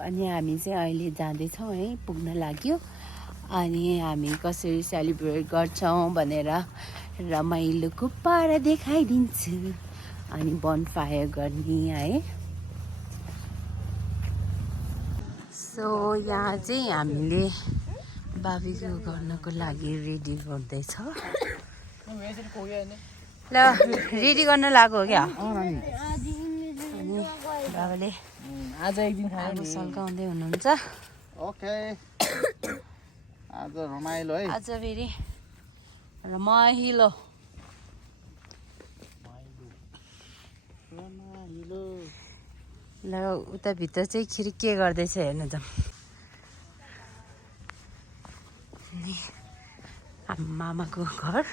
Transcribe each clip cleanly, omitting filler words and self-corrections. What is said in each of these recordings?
अनि हामी चाहिँ अहिले जाँदैछौँ है, पुग्न लाग्यो। अनि हामी कसरी सेलिब्रेट गर्छौँ भनेर रमाइलोको पारा देखाइदिन्छु। अनि बनफायर गर्ने है। सो यहाँ चाहिँ हामीले बार्बिक्यू गर्नको लागि रेडी गर्दैछ। ल रेडी गर्न लाग्यो हो क्या? अनि बाबाले आज एक दिन खायो आगो सल्काउँदै हुनुहुन्छ। ओके आज रमाइलो है। आज फेरि रमाइलो। ल उता भित्र चाहिँ खेरि के गर्दैछ हेर्नु त। मामाको घर।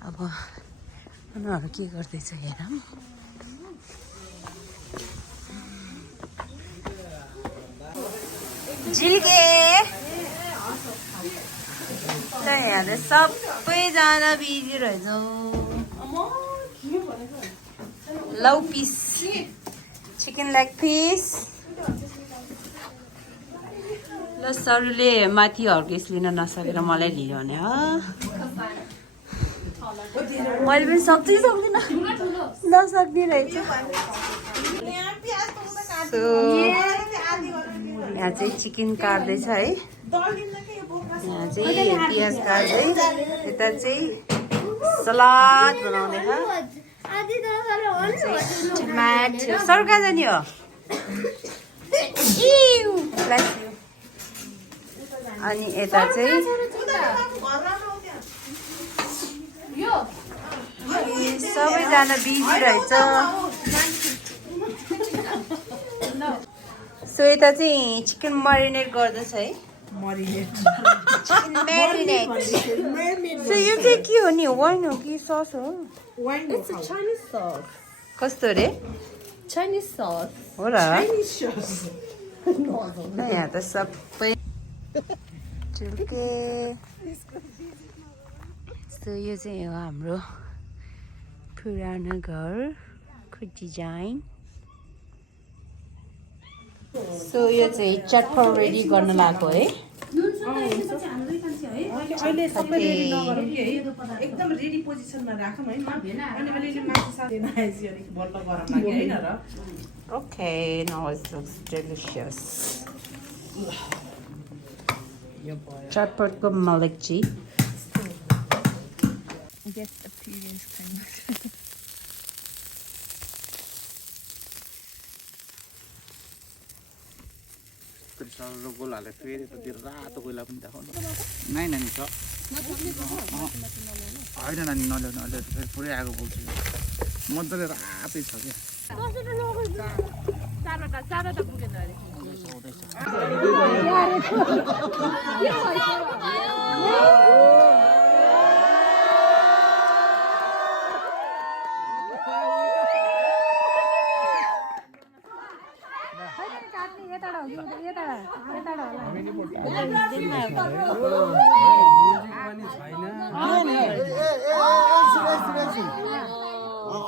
अब उनीहरू के गर्दैछ हेरौँ। झिल्के ल यहाँ त सबैजना बिजी रहेछौ। लौ पिस चिकन लेग पिस। ल सरुले माथि हर्केस लिन नसकेर मलाई लियो भने मैले पनि सक्दिनँ नसक्ने रहेछ। यहाँ चाहिँ चिकन काट्दैछ है। यहाँ चाहिँ पियाज काट्दै यता चाहिँ सलाद बनाउँदैछ। टमाटर सर कहाँ जाने हो? अनि यता चाहिँ सबैजना बिजी रहेछ। सो यता चाहिँ चिकन मरिनेट गर्दैछ है। Chicken marinate. सो यो चाहिँ के हो नि? वाइन हो कि सस हो? It's a Chinese sauce. कस्तो रे? Chinese sauce. हो र? यहाँ त सबै चुल्के। सो यो चाहिँ हो हाम्रो पुरानो घरको डिजाइन। सो यो चाहिँ चटपट रेडी गर्न लाग्यो है। अहिले सबै रेडी नगरौँ कि है, एकदम रेडी पोजिसनमा राखौँ है। अनि अलिअलि माथि साथी नआएपछि अलिक बल्ल गरम लाग्यो होइन र? Okay, now it looks delicious. चटपटको मलक्ची। Guest appearance kind of. सरलो गोल हाले फेरि त त्यो रातो कोइला पनि देखाउनु। नाइ नानी छ होइन नानी नल्याउनु। अहिले फेरि पुरै आगो बोल्छु। मजाले रातै छ क्या। चारवटा पुगेन अरे।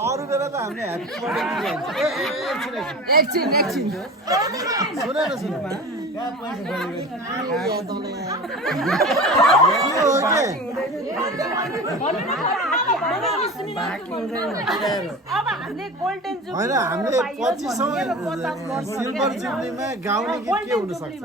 अरू बेला त हामीले ह्याप्पी बर्थडे एकछिन सुन न सुन होइन हामीले 2500 सिल्भर जुब्लीमा गाउने गीत के हुन सक्छ?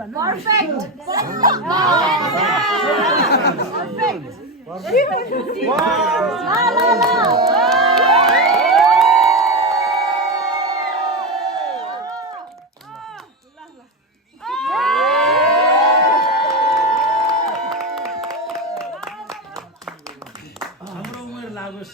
हाम्रो उमेर लागोस्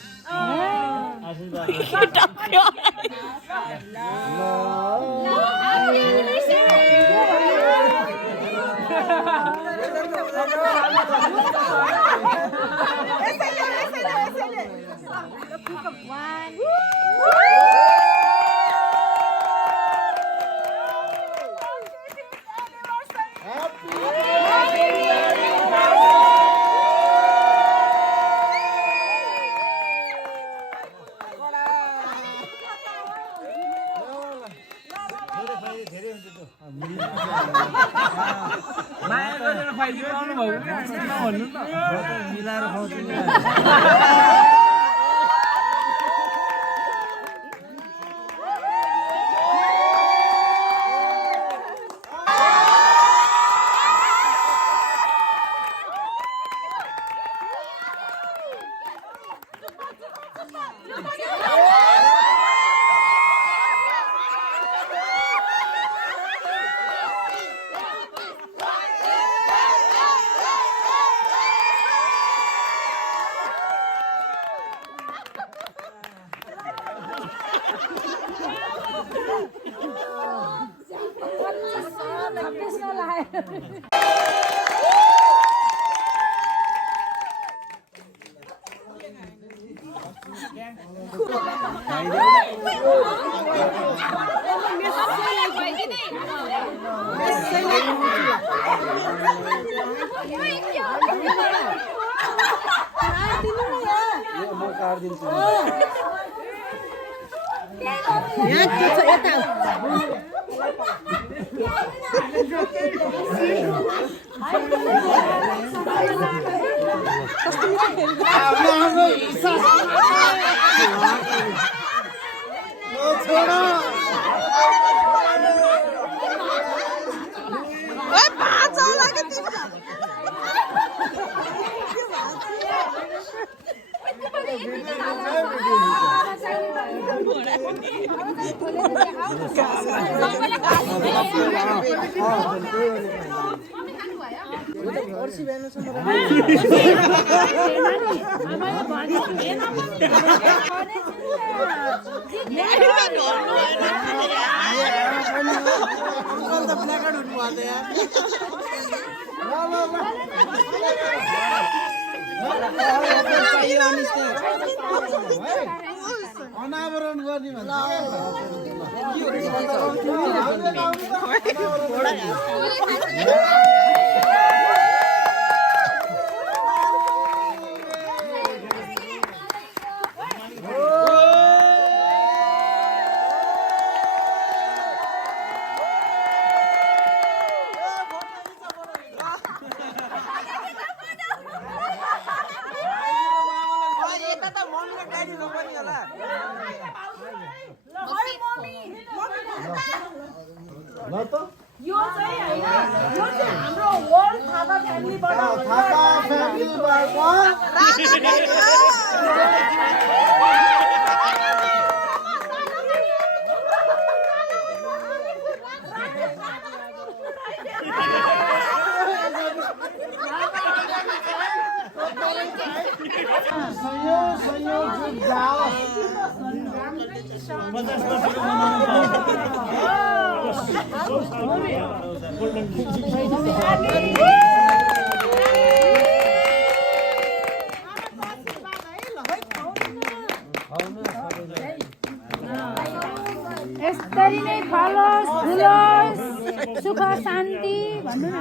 धेरै हुन्छ त्यो माया गरेर खुवाइदिनु आउनुभएको भन्नु त मिलाएर खुवाउँछु नि। अनावरण गर्ने भन्छ ल त यो चाहिँ हैन यो चाहिँ हाम्रो वर्ल्ड थापा फ्यामिलीबाट थापा फ्यामिलीबाट यसरी नै फलोस् फुलोस् सुख शान्ति भन्नु न।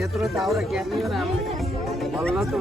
यत्रो दाउरा क्याप्ने राम्रो बल्ल त